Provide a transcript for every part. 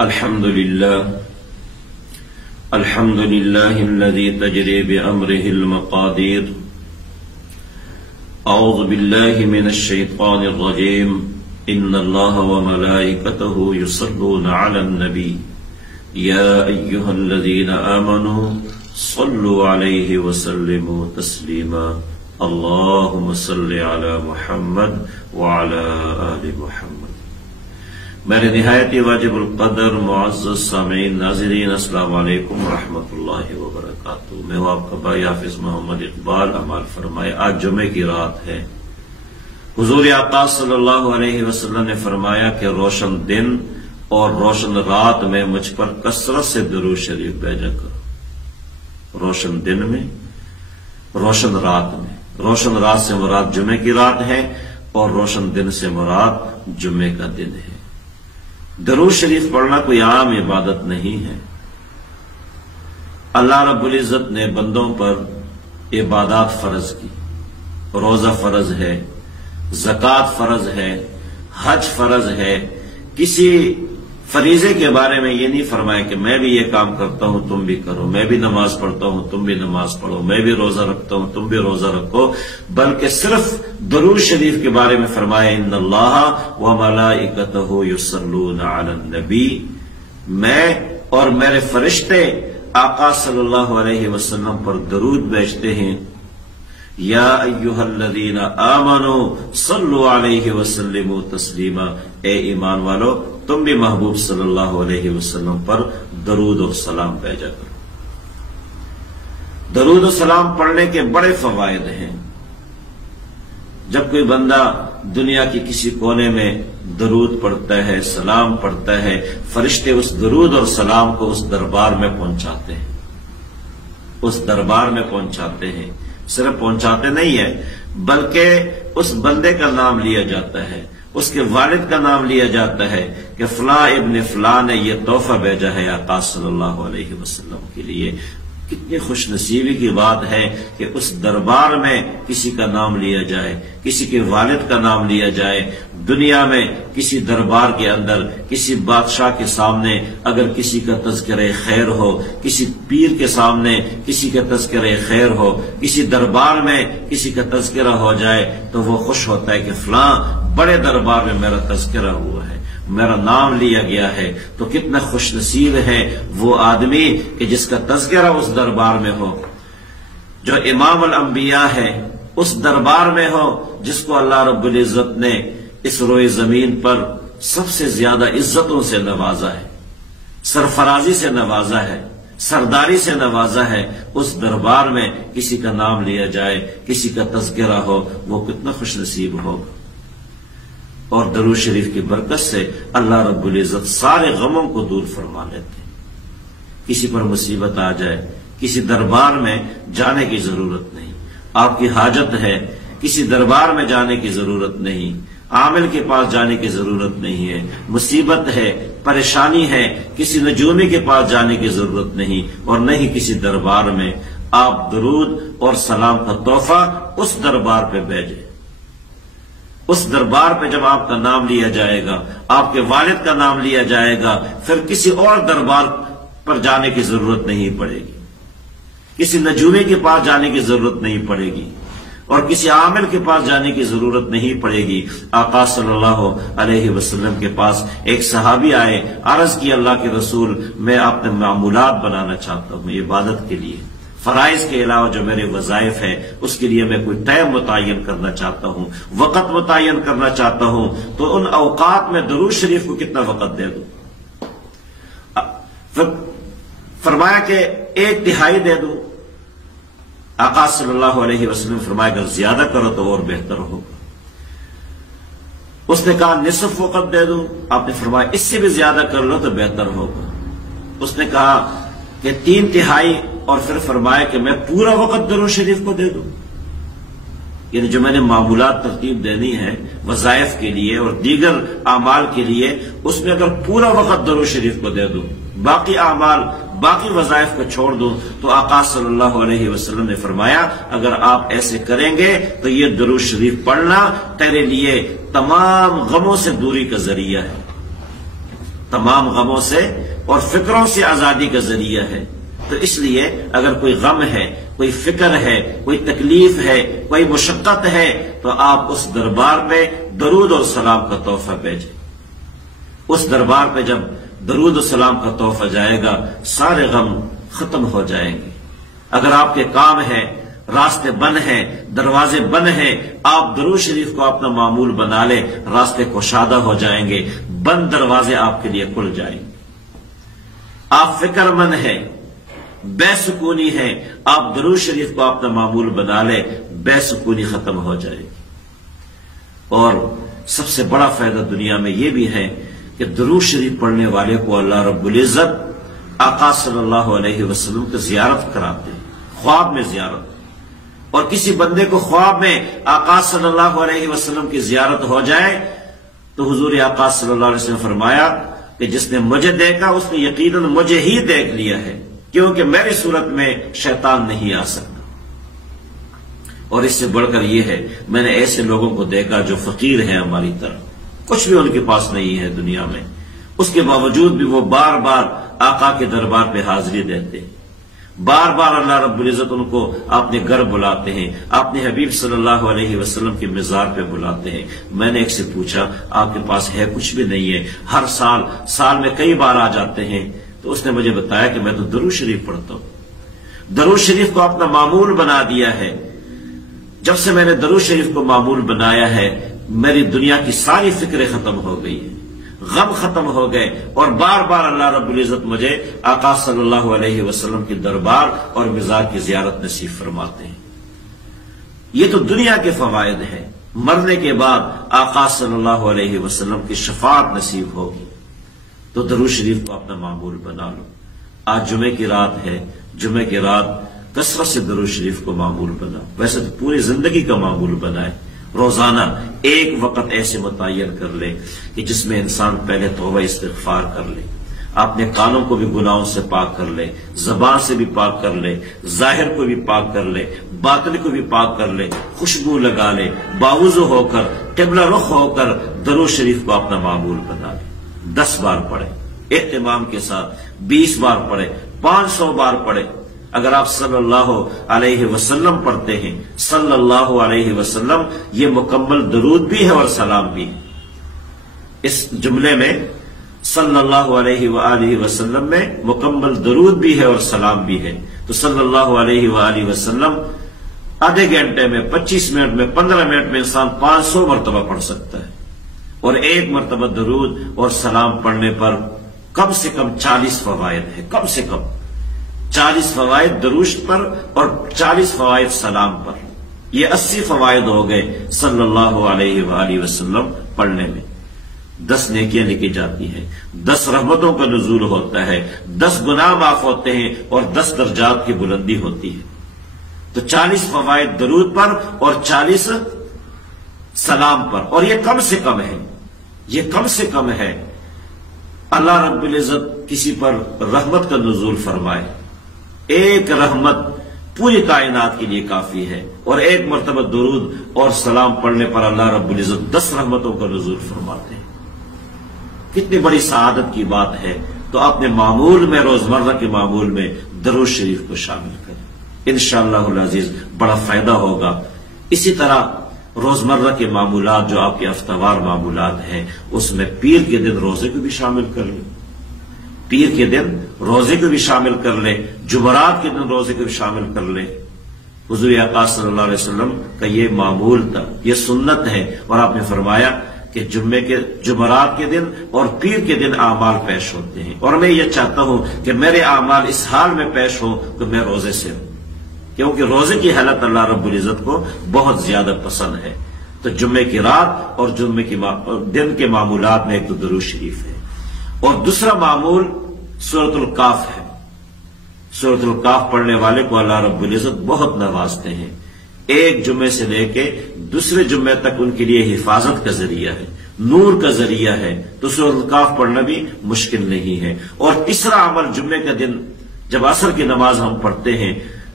الحمد لله الذي تجري بأمره المقادير. أعوذ بالله من الشيطان الرجيم. إن الله وملائكته يصلون على النبي يا أيها الذين آمنوا صلوا عليه وسلموا تسليما. اللهم صل على محمد وعلى آل محمد. میرے نہایت واجب القدر معزز سامعین ناظرین، السلام علیکم ورحمۃ اللہ وبرکاتہ. میں ہوں آپ کا بھائی حافظ محمد اقبال. عمال فرمائے آج جمعے کی رات ہے. حضور آقا صلی اللہ علیہ وسلم نے فرمایا کہ روشن دن اور روشن رات میں مجھ پر کثرت سے درود شریف بھیجا کرو. روشن دن میں، روشن رات میں. روشن رات سے مراد جمعے کی رات ہے اور روشن دن سے مراد جمعے کا دن ہے. درود شریف پڑھنا کوئی عام عبادت نہیں ہے. اللہ رب العزت نے بندوں پر عبادات فرض کی. روزہ فرض ہے، زکوٰۃ فرض ہے، حج فرض ہے. کسی فریضے کے بارے میں یہ نہیں فرمایا کہ میں بھی یہ کام کرتا ہوں تم بھی کرو، میں بھی نماز پڑھتا ہوں تم بھی نماز پڑھو، میں بھی روزہ رکھتا ہوں تم بھی روزہ رکھو، بلکہ صرف درود شریف کے بارے میں فرمایا ان اللہ وملائکتہ یصلون علی النبی. میں اور میرے فرشتے آقا صلی اللہ علیہ وسلم پر درود بھیجتے ہیں. یا ایھا الذین آمنوا صلوا علیہ وسلموا تسلیما. اے ایمان والو، تم بھی محبوب صلی اللہ علیہ وسلم پر درود و سلام بھیجا کرو. درود و سلام پڑھنے کے بڑے فوائد ہیں. جب کوئی بندہ دنیا کی کسی کونے میں درود پڑھتا ہے، سلام پڑھتا ہے، فرشتے اس درود اور سلام کو اس دربار میں پہنچاتے ہیں. اس دربار میں پہنچاتے ہیں. صرف پہنچاتے نہیں ہیں بلکہ اس بندے کا نام لیا جاتا ہے، اس کے والد کا نام لیا جاتا ہے کہ فلاں ابن فلاں نے یہ تحفہ بھیجا ہے آقا صلی اللہ علیہ وسلم کے لیے. کتنی خوش نصیبی کی بات ہے کہ اس دربار میں کسی کا نام لیا جائے، کسی کے والد کا نام لیا جائے. دنیا میں کسی دربار کے اندر کسی بادشاہ کے سامنے اگر کسی کا تذکرہ خیر ہو، کسی پیر کے سامنے کسی کا تذکرہ خیر ہو، کسی دربار میں کسی کا تذکرہ ہو جائے تو وہ خوش ہوتا ہے کہ فلاں بڑے دربار میں میرا تذکرہ ہوا ہے، میرا نام لیا گیا ہے. تو کتنا خوش نصیب ہے وہ آدمی کہ جس کا تذکرہ اس دربار میں ہو. جو امام الانبیاء ہے اس دربار میں ہو جس کو اللہ رب العزت نے اس روئے زمین پر سب سے زیادہ عزتوں سے نوازا ہے، سرفرازی سے نوازا ہے، سرداری سے نوازا ہے. اس دربار میں کسی کا نام لیا جائے، کسی کا تذکرہ ہو، وہ کتنا خوش نصیب ہوگا. اور درود شریف کی برکت سے اللہ رب العزت سارے غموں کو دور فرما لیتے ہیں. کسی پر مصیبت آ جائے، کسی دربار میں جانے کی ضرورت نہیں. آپ کی حاجت ہے، کسی دربار میں جانے کی ضرورت نہیں، عامل کے پاس جانے کی ضرورت نہیں ہے. مصیبت ہے، پریشانی ہے، کسی نجومی کے پاس جانے کی ضرورت نہیں، اور نہ ہی کسی دربار میں. آپ درود اور سلام کا تحفہ اس دربار پہ بھیجیں. اس دربار پہ جب آپ کا نام لیا جائے گا، آپ کے والد کا نام لیا جائے گا، پھر کسی اور دربار پر جانے کی ضرورت نہیں پڑے گی، کسی نجومی کے پاس جانے کی ضرورت نہیں پڑے گی، اور کسی عامل کے پاس جانے کی ضرورت نہیں پڑے گی. آقا صلی اللہ علیہ وسلم کے پاس ایک صحابی آئے، عرض کی اللہ کے رسول میں اپنے معمولات بنانا چاہتا ہوں عبادت کے لیے. فرائض کے علاوہ جو میرے وظائف ہے اس کے لیے میں کوئی ٹائم متعین کرنا چاہتا ہوں، وقت متعین کرنا چاہتا ہوں. تو ان اوقات میں درود شریف کو کتنا وقت دے دوں؟ فرمایا کہ 1/3 دے دوں. آقا صلی اللہ علیہ وسلم فرمایا اگر زیادہ کرو تو اور بہتر ہوگا. اس نے کہا نصف وقت دے دوں. آپ نے فرمایا اس سے بھی زیادہ کر لو تو بہتر ہوگا. اس نے کہا کہ 3/3، اور پھر فرمایا کہ میں پورا وقت درود شریف کو دے دوں. یعنی جو میں نے معمولات ترتیب دینی ہے وظائف کے لیے اور دیگر اعمال کے لیے، اس میں اگر پورا وقت درود شریف کو دے دوں، باقی اعمال باقی وظائف کو چھوڑ دوں، تو آقا صلی اللہ علیہ وسلم نے فرمایا اگر آپ ایسے کریں گے تو یہ درود شریف پڑھنا تیرے لیے تمام غموں سے دوری کا ذریعہ ہے. تمام غموں سے اور فکروں سے آزادی کا ذریعہ ہے۔ تو اس لیے اگر کوئی غم ہے، کوئی فکر ہے، کوئی تکلیف ہے، کوئی مشقت ہے، تو آپ اس دربار پہ درود اور سلام کا تحفہ بھیجیں۔ اس دربار پہ جب درود و سلام کا تحفہ جائے گا، سارے غم ختم ہو جائیں گے۔ اگر آپ کے کام ہے، راستے بند ہیں، دروازے بند ہیں، آپ درود شریف کو اپنا معمول بنا لیں، راستے کشادہ ہو جائیں گے، بند دروازے آپ کے لیے کھل جائیں گے۔ آپ فکر مند ہیں، بے سکونی ہے، آپ درود شریف کو اپنا معمول بنا لیں، بے سکونی ختم ہو جائے گی۔ اور سب سے بڑا فائدہ دنیا میں یہ بھی ہے کہ درود شریف پڑھنے والے کو اللہ رب العزت آقا صلی اللہ علیہ وسلم کی زیارت کراتے ہیں، خواب میں زیارت۔ اور کسی بندے کو خواب میں آقا صلی اللہ علیہ وسلم کی زیارت ہو جائے تو حضور آقا صلی اللہ علیہ وسلم نے فرمایا کہ جس نے مجھے دیکھا اس نے یقیناً مجھے ہی دیکھ لیا ہے، کیونکہ میری صورت میں شیطان نہیں آ سکتا۔ اور اس سے بڑھ کر یہ ہے، میں نے ایسے لوگوں کو دیکھا جو فقیر ہیں ہماری طرح، کچھ بھی ان کے پاس نہیں ہے دنیا میں، اس کے باوجود بھی وہ بار بار آقا کے دربار پہ حاضری دیتے ہیں، بار بار اللہ رب العزت ان کو اپنے گھر بلاتے ہیں، اپنے حبیب صلی اللہ علیہ وسلم کے مزار پہ بلاتے ہیں۔ میں نے ایک سے پوچھا آپ کے پاس ہے؟ کچھ بھی نہیں ہے، ہر سال میں کئی بار آ جاتے ہیں۔ تو اس نے مجھے بتایا کہ میں تو درود شریف پڑھتا ہوں، درود شریف کو اپنا معمول بنا دیا ہے۔ جب سے میں نے درود شریف کو معمول بنایا ہے، میری دنیا کی ساری فکریں ختم ہو گئی ہیں، غم ختم ہو گئے، اور بار بار اللہ رب العزت مجھے آقا صلی اللہ علیہ وسلم کی دربار اور مزار کی زیارت نصیب فرماتے ہیں۔ یہ تو دنیا کے فوائد ہیں۔ مرنے کے بعد آقا صلی اللہ علیہ وسلم کی شفاعت نصیب ہوگی۔ تو درود شریف کو اپنا معمول بنا لو۔ آج جمعے کی رات ہے، جمعے کی رات کثرت سے درود شریف کو معمول بناؤ۔ ویسے تو پوری زندگی کا معمول بنائے، روزانہ ایک وقت ایسے متعین کر لے کہ جس میں انسان پہلے توبہ استغفار کر لے، اپنے کانوں کو بھی گناہوں سے پاک کر لے، زبان سے بھی پاک کر لے، ظاہر کو بھی پاک کر لے، باطن کو بھی پاک کر لے، خوشبو لگا لے، باوضو ہو کر قبلہ رخ ہو کر درود شریف کو اپنا معمول بنا لے۔ 10 بار پڑھے اہتمام کے ساتھ، 20 بار پڑھے، 500 بار پڑھے۔ اگر آپ صلی اللہ علیہ وسلم پڑھتے ہیں، صلی اللہ علیہ وسلم، یہ مکمل درود بھی ہے اور سلام بھی ہے۔ اس جملے میں صلی اللہ علیہ وآلہ وسلم میں مکمل درود بھی ہے اور سلام بھی ہے۔ تو صلی اللہ علیہ وآلہ وسلم آدھے گھنٹے میں، 25 منٹ میں، 15 منٹ میں انسان 500 مرتبہ پڑھ سکتا ہے۔ اور ایک مرتبہ درود اور سلام پڑھنے پر کم سے کم 40 فوائد ہے، کم سے کم 40 فوائد درود پر اور 40 فوائد سلام پر۔ یہ 80 فوائد ہو گئے صلی اللہ علیہ وآلہ وسلم پڑھنے میں۔ 10 نیکیاں لکھی جاتی ہیں، 10 رحمتوں کا نزول ہوتا ہے، 10 گناہ معاف ہوتے ہیں اور 10 درجات کی بلندی ہوتی ہے۔ تو 40 فوائد درود پر اور 40 سلام پر، اور یہ کم سے کم ہے، یہ کم سے کم ہے۔ اللہ رب العزت کسی پر رحمت کا نزول فرمائے، ایک رحمت پوری کائنات کے لیے کافی ہے، اور ایک مرتبہ درود اور سلام پڑھنے پر اللہ رب العزت 10 رحمتوں کا نزول فرماتے ہیں۔ کتنی بڑی سعادت کی بات ہے۔ تو اپنے معمول میں، روزمرہ کے معمول میں درود شریف کو شامل کریں، انشاءاللہ العزیز بڑا فائدہ ہوگا۔ اسی طرح روزمرہ کے معمولات جو آپ کے ہفتہ وار معمولات ہیں، اس میں پیر کے دن روزے کو بھی شامل کر لیں، پیر کے دن روزے کو بھی شامل کر لیں، جمعرات کے دن روزے کو بھی شامل کر لیں۔ حضور آقا صلی اللہ علیہ وسلم کا یہ معمول تھا، یہ سنت ہے، اور آپ نے فرمایا کہ جمعرات کے دن اور پیر کے دن اعمال پیش ہوتے ہیں، اور میں یہ چاہتا ہوں کہ میرے اعمال اس حال میں پیش ہوں کہ میں روزے سے ہوں، کیونکہ روزے کی حالت اللہ رب العزت کو بہت زیادہ پسند ہے۔ تو جمعے کی رات اور جمعے کی دن کے معمولات میں ایک تو درود شریف ہے، اور دوسرا معمول سورۃ الکاف ہے۔ سورۃ الکاف پڑھنے والے کو اللہ رب العزت بہت نوازتے ہیں، ایک جمعے سے لے کے دوسرے جمعے تک ان کے لیے حفاظت کا ذریعہ ہے، نور کا ذریعہ ہے۔ تو سورۃ الکاف پڑھنا بھی مشکل نہیں ہے۔ اور تیسرا عمل جمعے کا دن جب عصر کی نماز ہم پڑھتے ہیں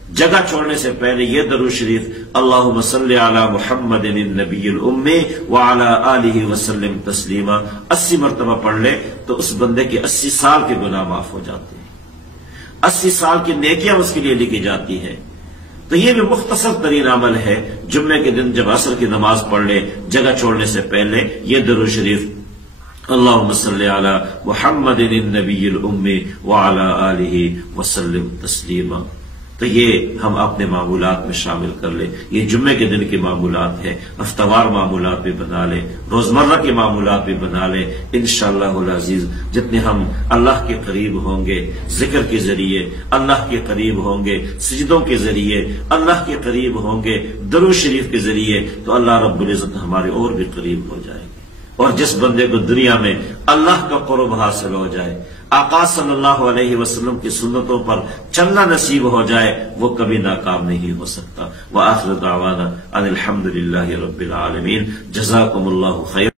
جگہ چھوڑنے سے پہلے یہ درود شریف اللہم صلی علی محمد النبی الأمی وعلی آلہ وسلم تسلیما 80 مرتبہ پڑھ لے تو اس بندے کے 80 سال کے گناہ معاف ہو جاتے ہیں، 80 سال کی نیکیاں اس کے لیے لکھی جاتی ہے۔ تو یہ بھی مختصر ترین عمل ہے، جمعے کے دن جب عصر کی نماز پڑھ لے جگہ چھوڑنے سے پہلے یہ درود شریف اللہم صلی علی محمد النبی الأمی وعلی آلہ وسلم تسلیما۔ تو یہ ہم اپنے معمولات میں شامل کر لیں، یہ جمعے کے دن کے معمولات ہیں، ہفتہ وار معمولات بھی بنا لیں، روزمرہ کے معمولات بھی بنا لیں۔ انشاءاللہ العزیز جتنے ہم اللہ کے قریب ہوں گے ذکر کے ذریعے، اللہ کے قریب ہوں گے سجدوں کے ذریعے، اللہ کے قریب ہوں گے درود شریف کے ذریعے، تو اللہ رب العزت ہمارے اور بھی قریب ہو جائیں گے۔ اور جس بندے کو دنیا میں اللہ کا قرب حاصل ہو جائے، آقا صلی اللہ علیہ وسلم کی سنتوں پر چلنا نصیب ہو جائے، وہ کبھی ناکام نہیں ہو سکتا۔ وآخر دعوانا ان الحمد للہ رب العالمین۔ جزاکم اللہ خیر۔